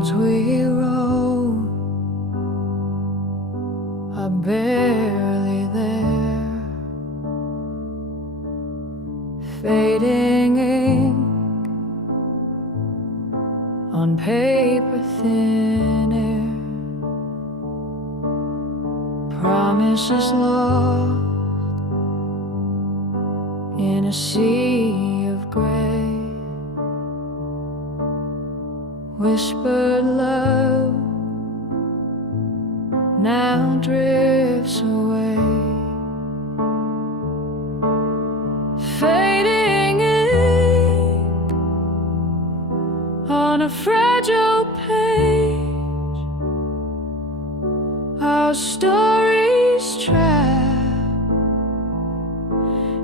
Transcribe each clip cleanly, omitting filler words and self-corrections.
words we wrote are barely there, fading ink on paper thin air, promises lost in a sea of gray, whispered love now drifts away, fading ink on a fragile page, our stories trapped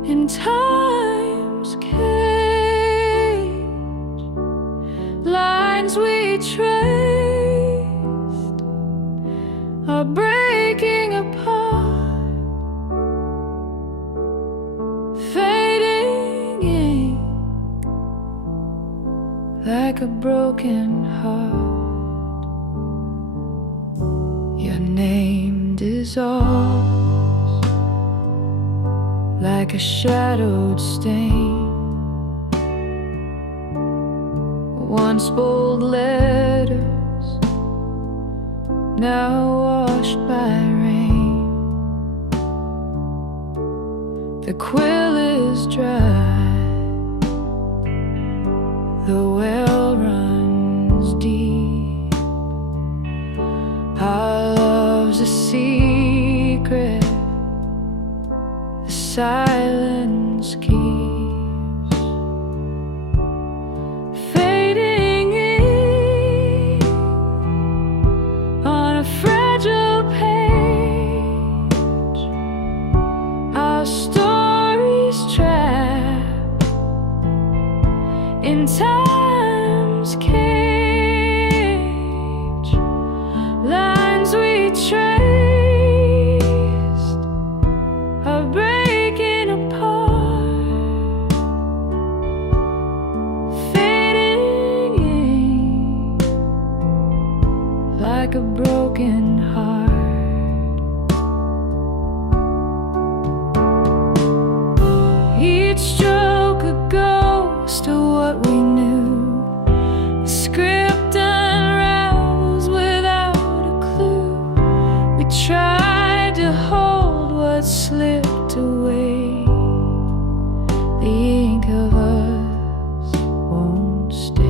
in time's cage, lines we traced are breaking apart, fading ink like a broken heart. Your name dissolves like a shadowed stain, once bold letters now washed by rain. The quill is dry, the well runs deep, our love's a secret the silence keeps, fading ink on a fragile page, our stories trapped in time's cage, lines we traced are breaking apart, fading ink like a broken heart. Each stroke a ghost of what we knew, the script unravels without a clue. We tried to hold what slipped away, the ink of us won't stay.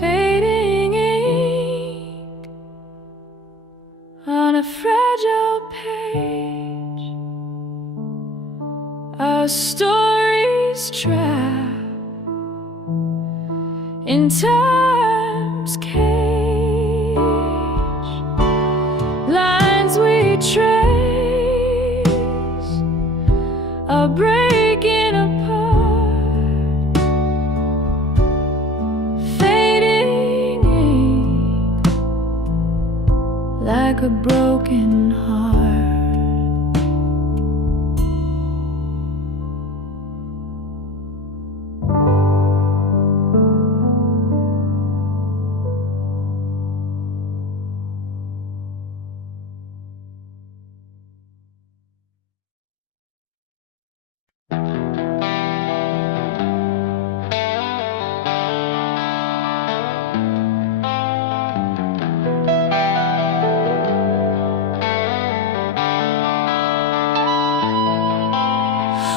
Fading ink on a fragile page, our stories trapped in time's cage, lines we trace are breaking apart, fading ink like a broken heart.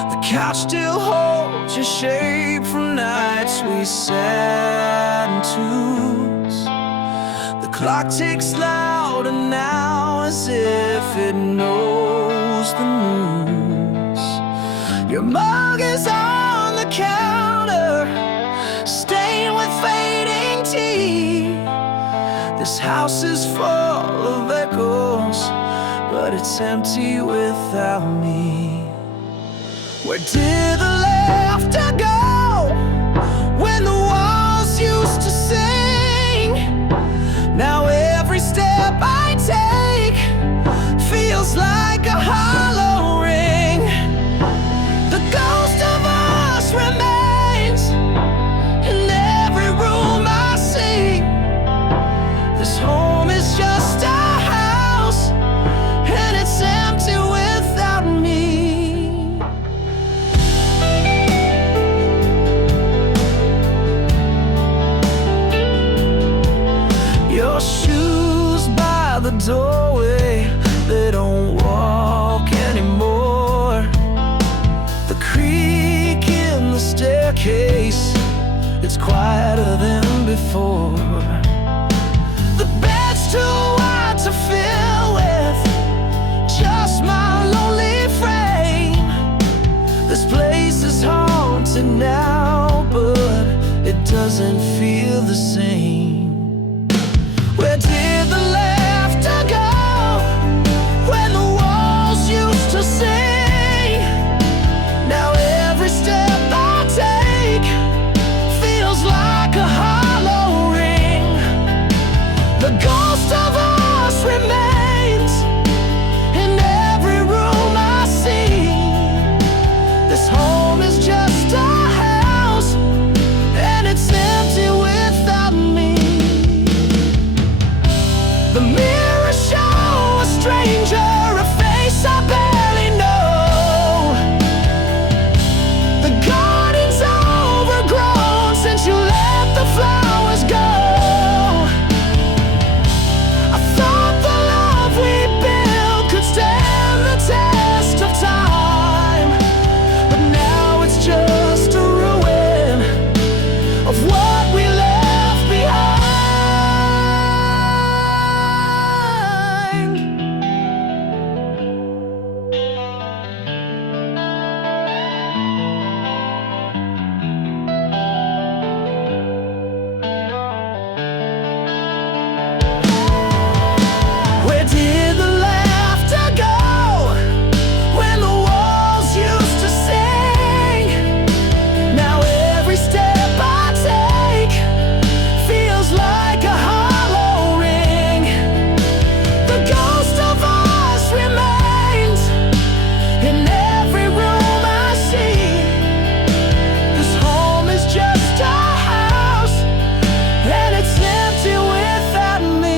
The couch still holds your shape from nights we sat in twos. The clock ticks louder now as if it knows the news. Your mug is on the counter, stained with fading tea. This house is full of echoes, but it's empty without me. Where did the laughter go when the walls used to sing? Now every step I take feels like a hollow ring. before. The bed's too wide to fill with just my lonely frame. This place is haunted now, but it doesn't feel the same. Where did the laughter go when the walls used to sing? Now every step I take feels like a hollow ring. The ghost of us remains in every room I see. This home is just a house, and it's empty without me. The mirrors show a stranger, a face I barely know. The garden's overgrown since you let the flowers go. I thought the love we built could stand the test of time, but now it's just a ruin of what we left behind. Where did the laughter go when the walls used to sing? Now every step I take feels like a hollow ring. The ghost of us remains in every room I see. This home is just a house, and it's empty without me.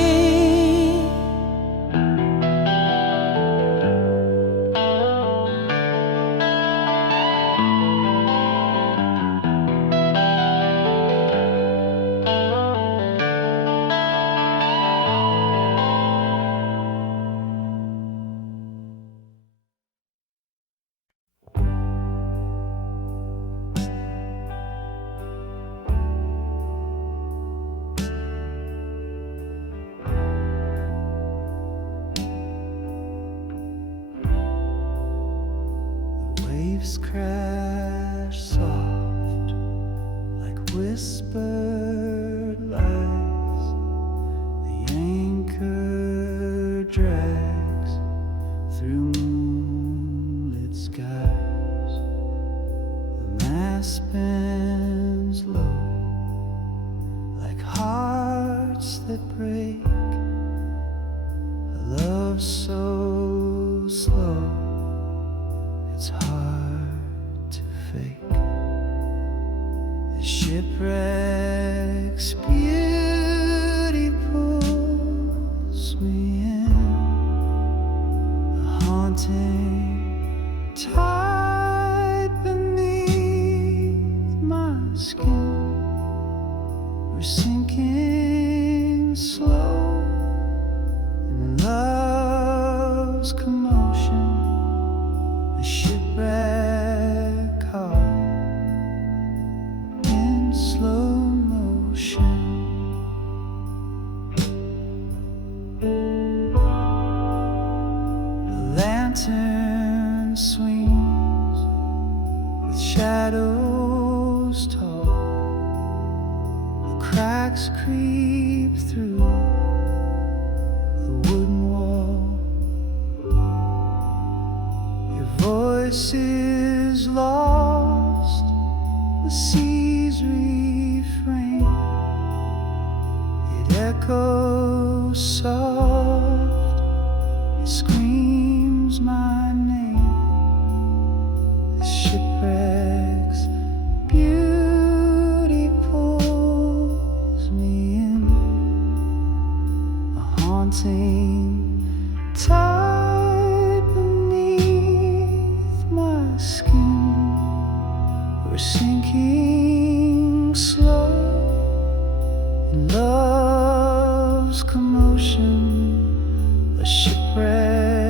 The waves crash soft like whispered lies. The anchor drags through moonlit skies. The mast bends low like hearts that break. A love so slow, it's hard to fake. The shipwreck's beauty pulls me in, a haunting tide beneath my skin. We're sinking slow in love's commotion, a shipwreck caught in slow motion. The lantern swings with shadows tall. The cracks creep through the wooden wall. Your voice is lost, the sea's refrain. It echoes soft, it screams my name. The shipwreck's beauty pulls me in, a haunting tide beneath my skin. We're sinking slow in love's commotion, a shipwreck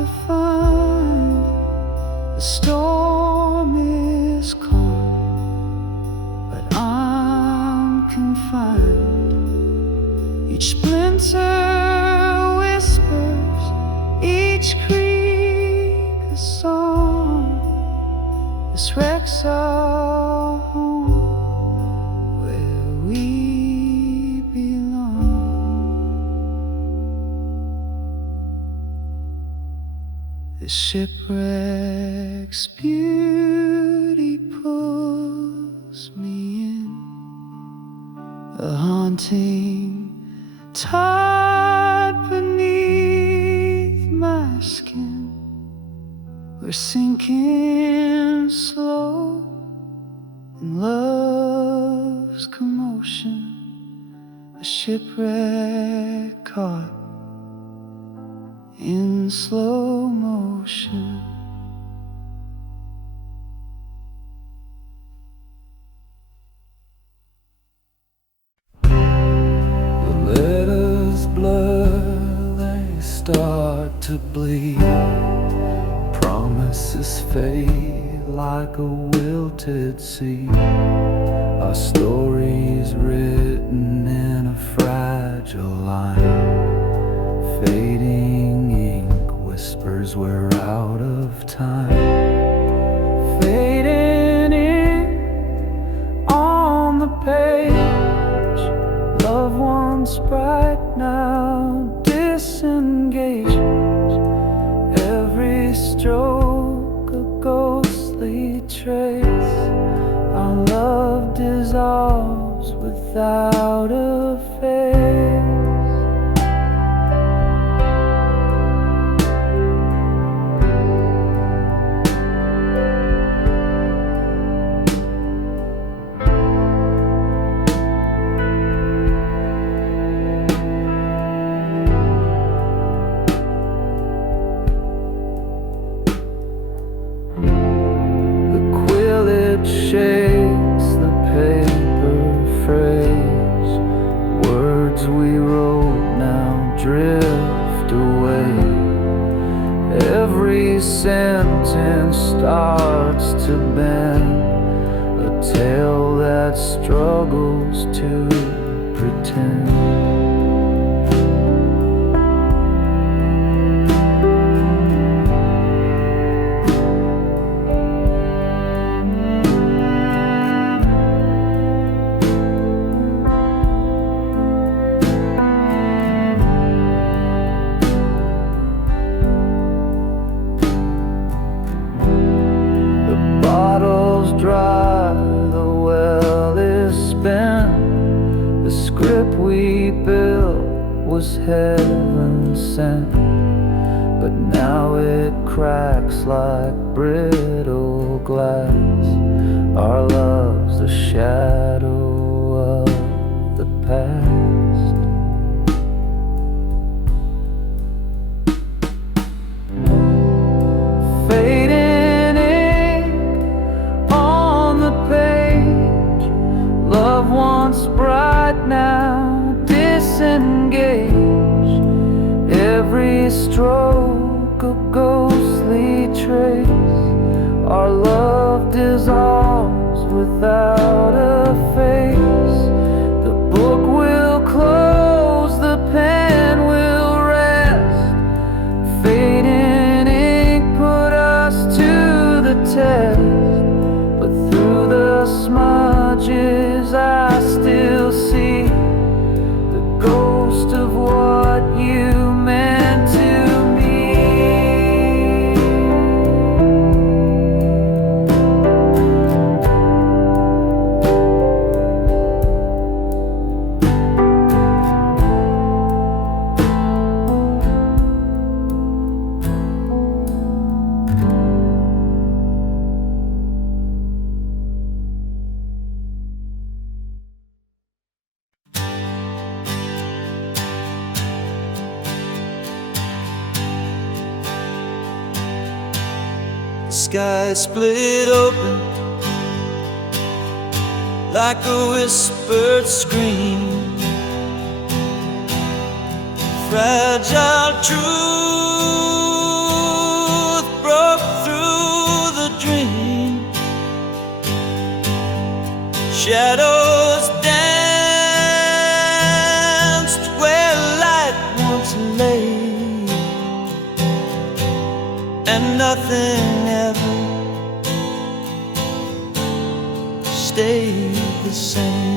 to find the storm is calm, but I'm confined. Each splinter whispers, each creak a song. This wreck's our home, where we belong. This shipwreck's beauty pulls me in, a haunting tide beneath my skin. We're sinking slow in love's commotion, a shipwreck caught in slow motion. The letters blur, they start to bleed. Promises fade like a wilted seed. Our story's written in a fragile line. Fading ink whispers we're out of time. Fading in on the page. Love once bright, now disengaged. Every stroke a ghostly trace. Our love dissolves without a face. Shakes the paper phrase. Words we wrote now drift away. Every sentence starts to bend, a tale that struggles to pretend. Dry, the well is spent. The script we built was heaven sent, but now it cracks like brittle glass. Our love's a shadow of the past. Fading love once bright, now disengaged. Every stroke a ghostly trace. Our love dissolves without a face. The book will close, the pen will rest. Fading ink put us to the test, but through the smudges I still see the ghost of what you meant to me. The sky split open like a whispered scream. Fragile truth and nothing ever stayed the same.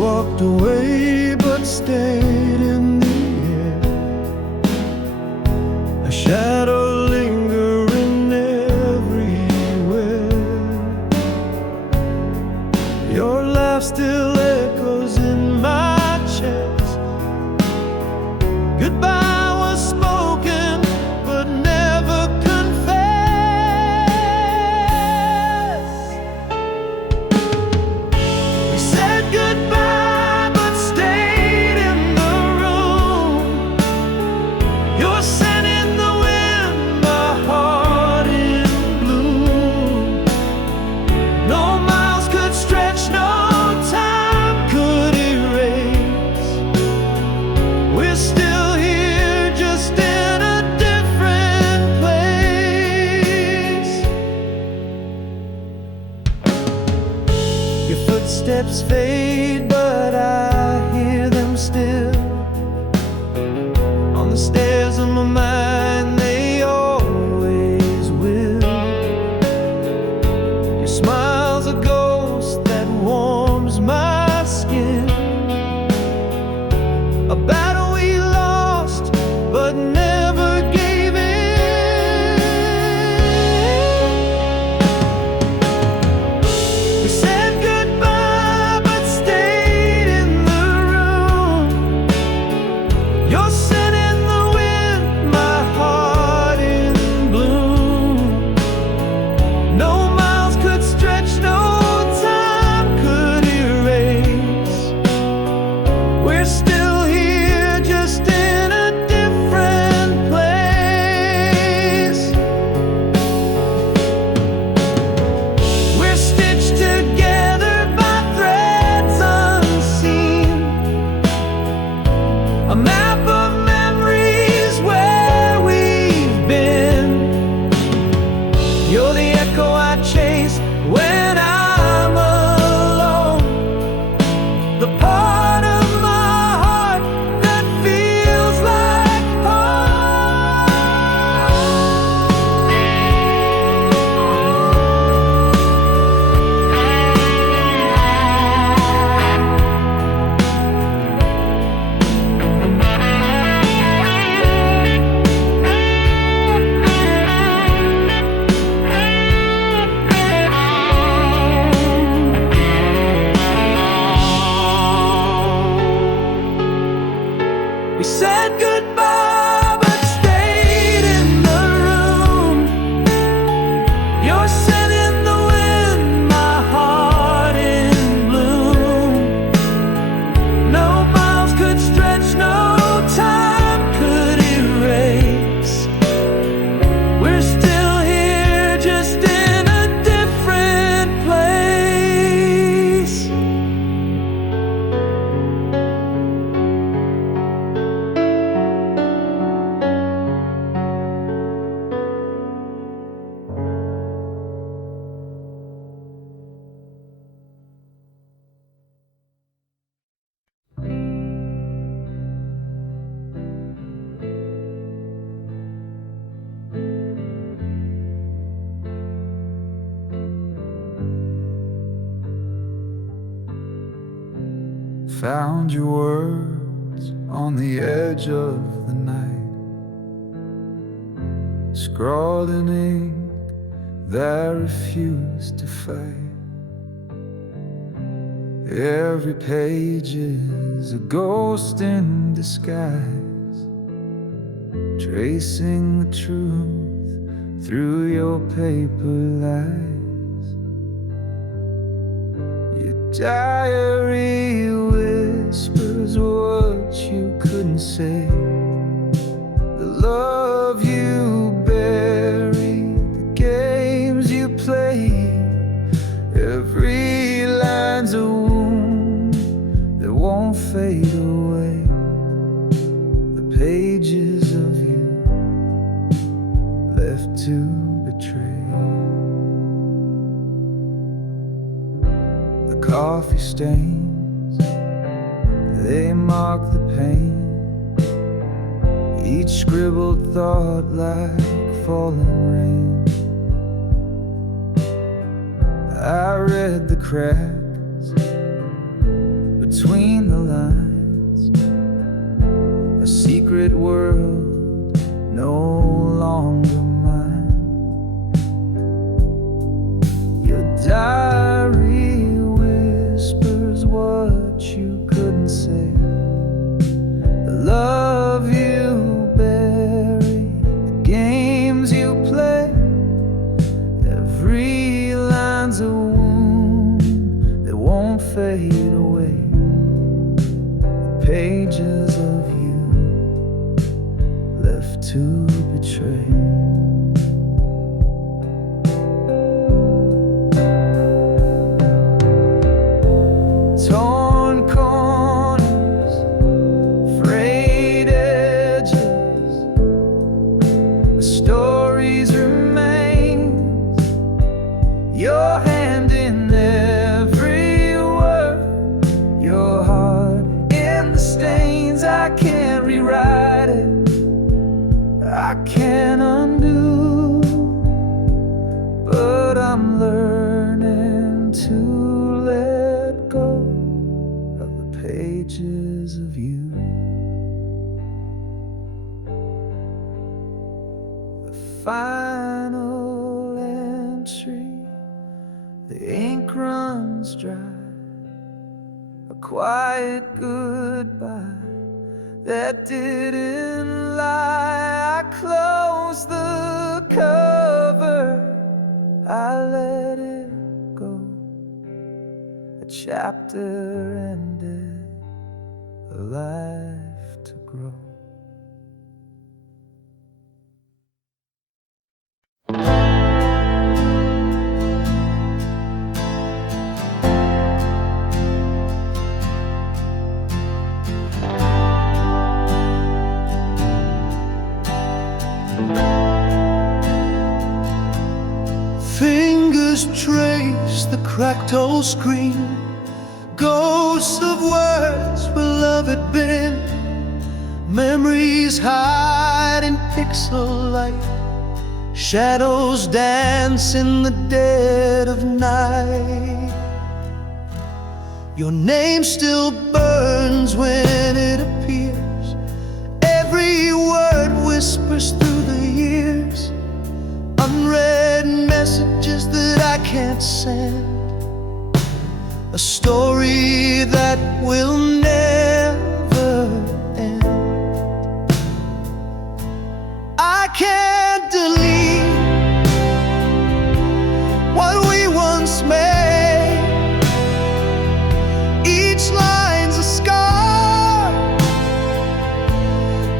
Walked away but stayed in the air, a shadow lingering everywhere. Your laugh still echoes in my chest. Goodbye was spoken but never confessed. We said goodbye Footsteps fade, but I hear them still on the stairs of my mind. They always will. Your smile's a ghost that warms my skin. A battle we lost, but never gave in. We said a map of memories where we've been. You're the echo I chase when I'm alone, the part of my Found your words on the edge of the night, scrawled in ink that refused to fade. Every page is a ghost in disguise, tracing the truth through your paper lies. Your diary whispers what you couldn't say, the love you buried, the games you played. Every line's a wound that won't fade away, the pages of you left to betray. The coffee stains, they mark the pain, each scribbled thought like falling rain. I read the cracks between the lines, a secret world no longer mine. Your diary whispers what you couldn't say, the love you buried, the games you play. Every line's a wound that won't fade away, the pages of you left to betray. Torn corners, frayed edges, the stories remain. Your hand in every word, your heart in the stains. I can't rewrite it, I can't undo, but I'm learning to let go of the pages of you. The final entry, the ink runs dry, a quiet goodbye that didn't lie. I closed the cover, I let it go. A chapter ended, a life to grow. Fingers trace the cracked old screen, ghosts of words where love had been. Memories hide in pixel light, shadows dance in the dead of night. Your name still burns when it appears, every word whispers through the years. Unread messages that I can't send, a story that will never end. I can't delete what we once made. Each line's a scar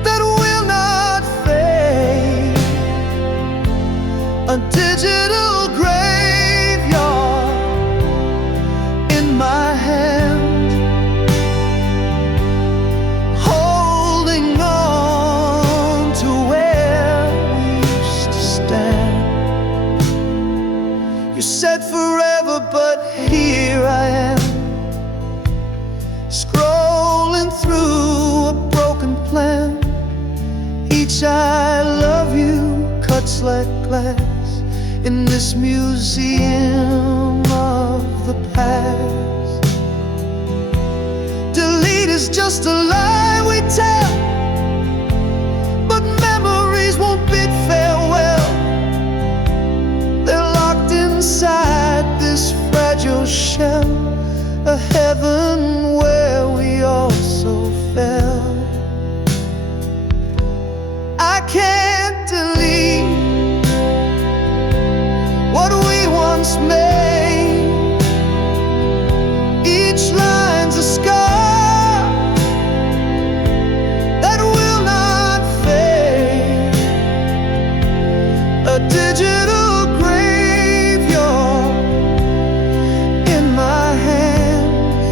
that will not fade, a digital graveyard in my hand, holding on to where we used to stand. You said forever, but here I am, scrolling through a broken plan. Each I love you cuts like glass in this museum of the past. is just a lie we tell, but memories won't bid farewell. They're locked inside this fragile shell, a heaven where we also fell. I can't delete what we once made. Each line's a scar that will not fade, a digital graveyard in my hands,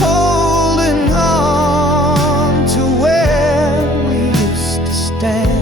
holding on to where we used to stand.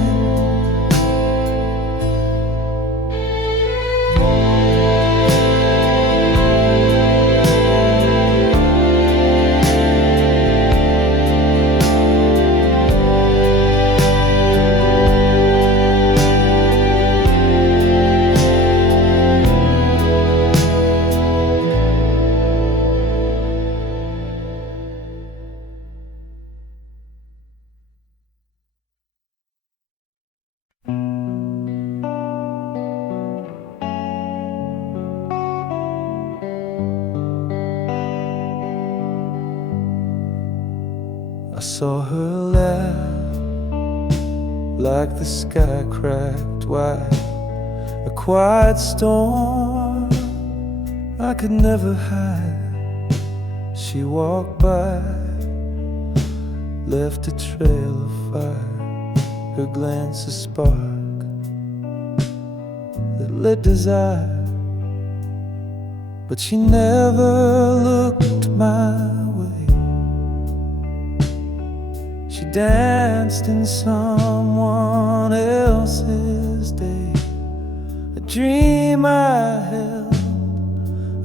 I saw her laugh like the sky cracked wide, a quiet storm I could never hide. She walked by, left a trail of fire, her glance a spark that lit desire. But she never looked my way. She danced in someone else's day, a dream I held,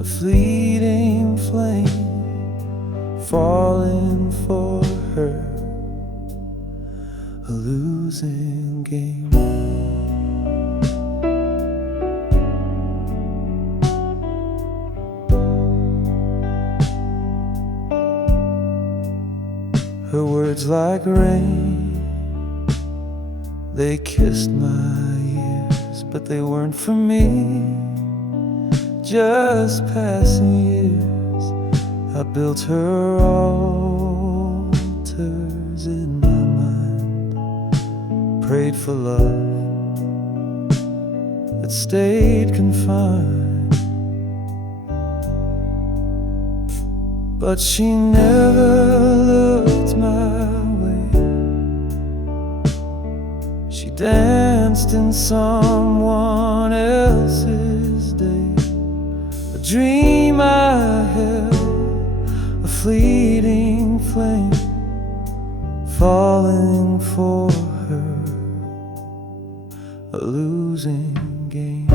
a fleeting flame, falling for her, a losing game. Her words like rain, they kissed my ears, but they weren't for me, just passing years. I built her altars in my mind, prayed for love that stayed confined. But she never looked my way. She danced in someone else's day, a dream I held, a fleeting flame, falling for her, a losing game.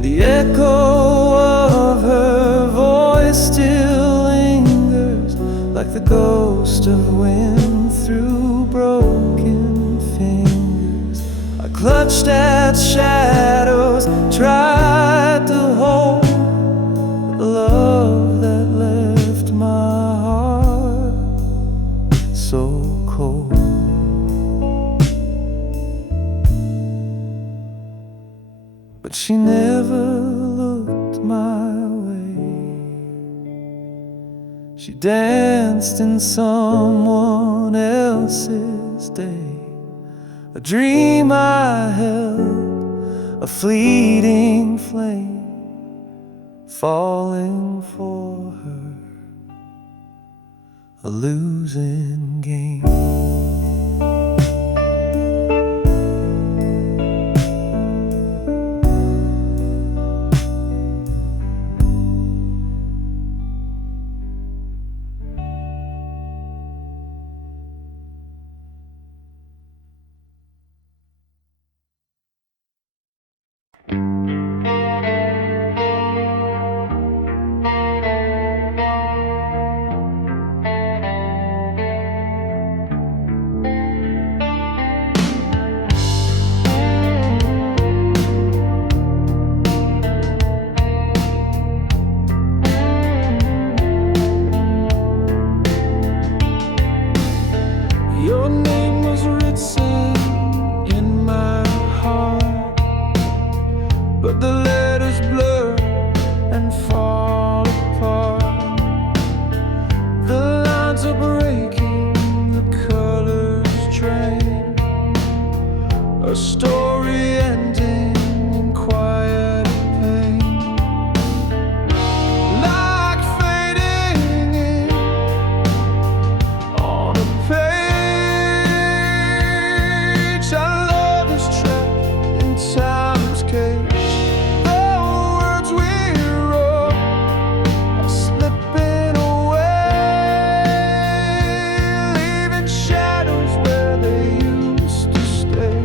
The echo of her voice still lingers, like the ghost of wind through broken fingers. I clutched at shadows, tried to hold the love that left my heart so cold. But she never looked my way. She danced in someone else's day, a dream I held, a fleeting flame, falling for her, a losing game. a story ending in quiet pain, like fading ink on a page. Our love is trapped in time's cage. The words we wrote are slipping away, leaving shadows where they used to stay.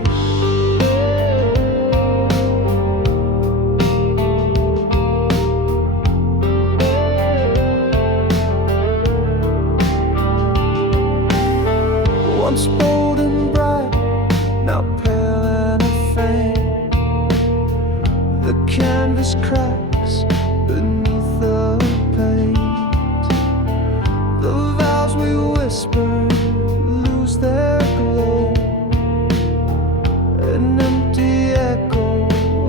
Once bold and bright, now pale and faint. The canvas cracks beneath the paint. The vows we whispered lose their glow, an empty echo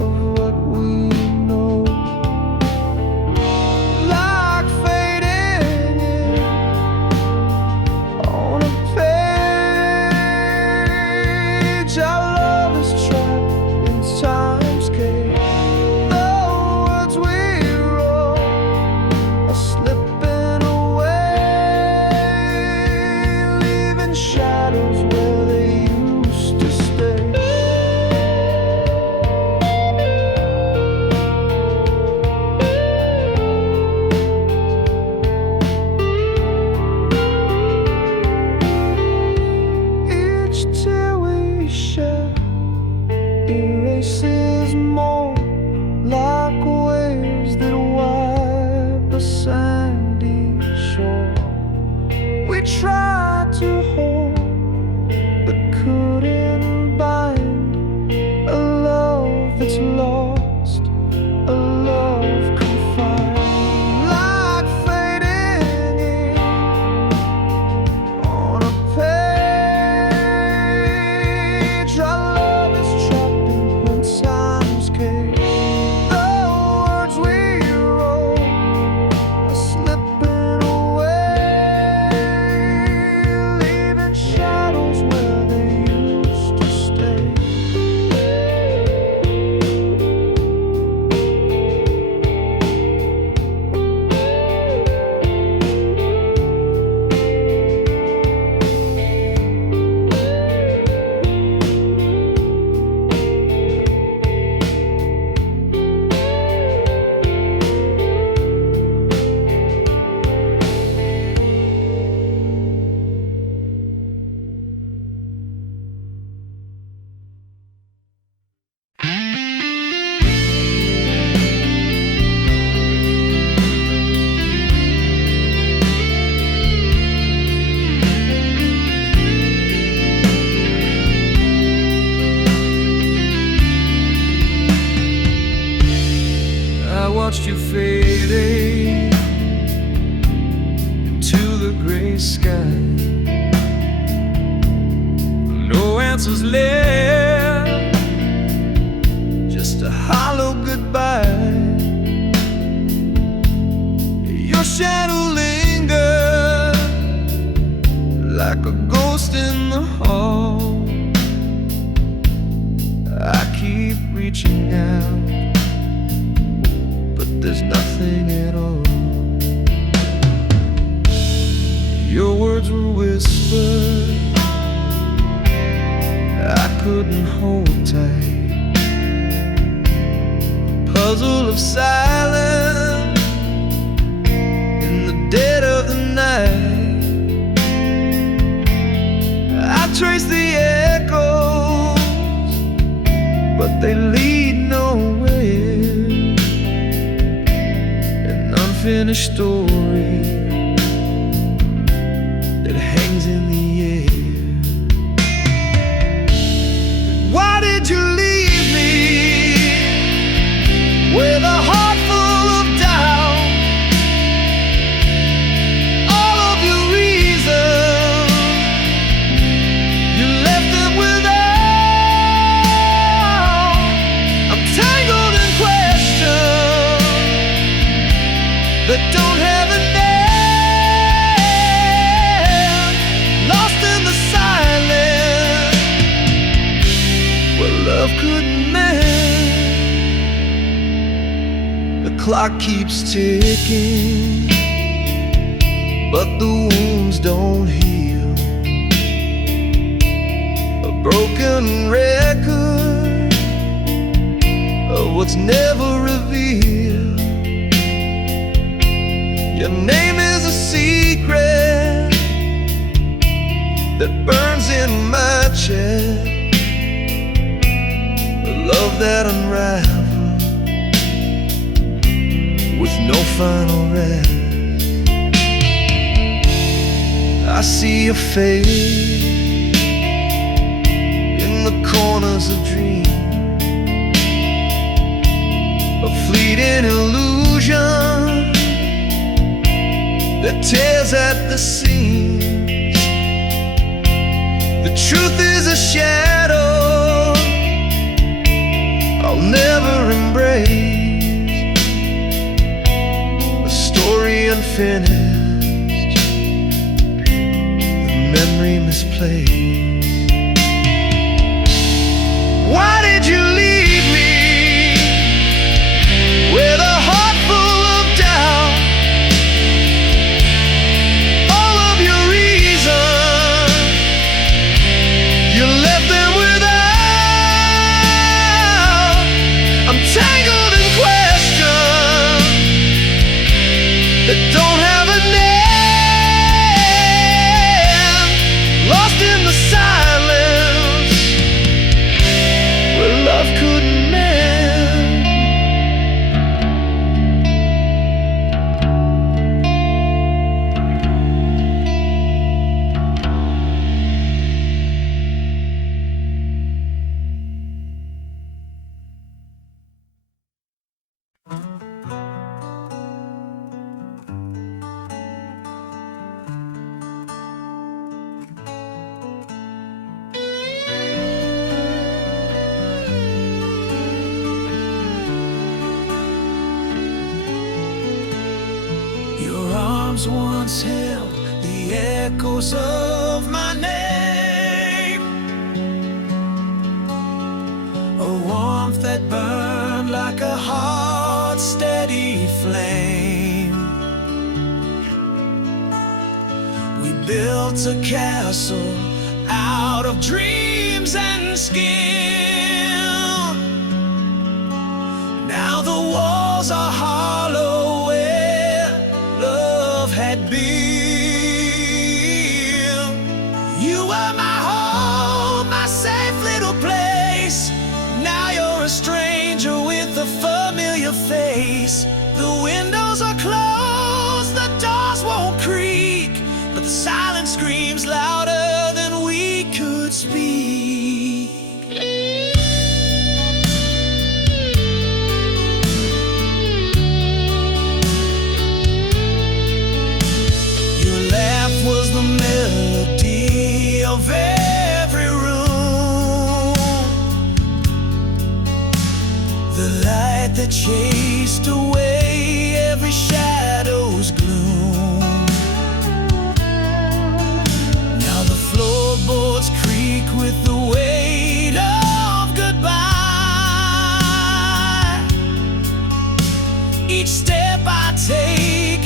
of what we know, like fading ink on a page. Our love is trapped in time's cage. The words we wrote are slipping away, leaving shadows where they used to stay. Each tear we shed erases more, like waves that wipe a sandy shore. We tried to hold, but couldn't bind a love that's lost, a love confined, like fading ink on a page. Our love is trapped in time's cage. The words we wrote are slipping away, leaving shadows where they used to stay. I watched you fading into the gray sky. No answers left, just a hollow goodbye. Your shadow lingered like a ghost in the hall. I keep reaching out, but there's nothing at all. Your words were whispered, I couldn't hold tight. A puzzle of silence in the dead of the night. I trace the echoes, but they lead nowhere. An unfinished story that hangs in the air. Why did you leave me with a heart full of doubt? All of your reasons, you left them without. I'm tangled in questions that don't have an end, lost in the silence where love couldn't mend. The clock keeps ticking, but the wounds don't heal. A broken record of what's never revealed. Your name is a secret that burns in my chest. A love that unravels with no final rest. I see your face in the corners of dreams, a fleeting illusion that tears at the seams. The truth is a shadow I'll never embrace, a story unfinished, the memory misplaced. Why did you leave me with a heart full of doubt? All of your reasons, you left them without. I'm tangled in questions that don't have a name, lost in the silence where love couldn't mend. Your arms once held the echoes of my name, a warmth that burned like a hot, steady flame. We built a castle out of dreams and skin. Now the walls are hollow where love had been. You were my home, my safe little place. Now you're a stranger with a familiar face. The windows are closed, the doors won't creak, but the silence screams louder than we could speak. Your laugh was the melody of every room, the light that chased away every shadow's gloom. Now the floorboards creak with the weight of goodbye. Each step I take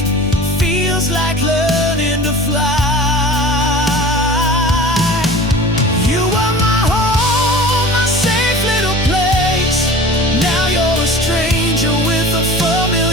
feels like learning to fly. You were my home, my safe little place. Now you're a stranger with a familiar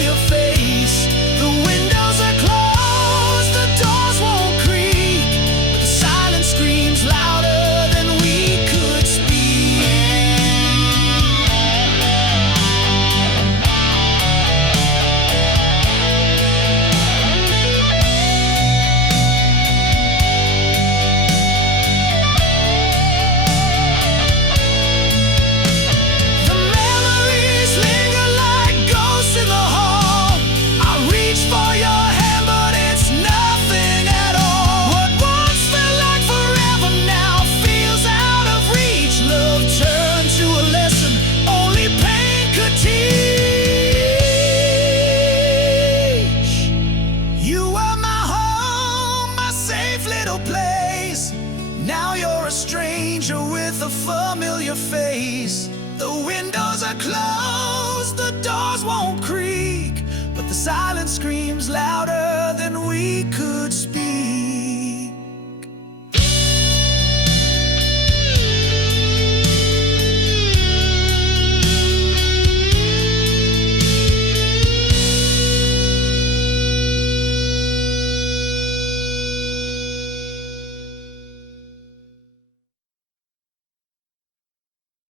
corner with a familiar face. The windows are closed, the doors won't creak, but the silence screams loud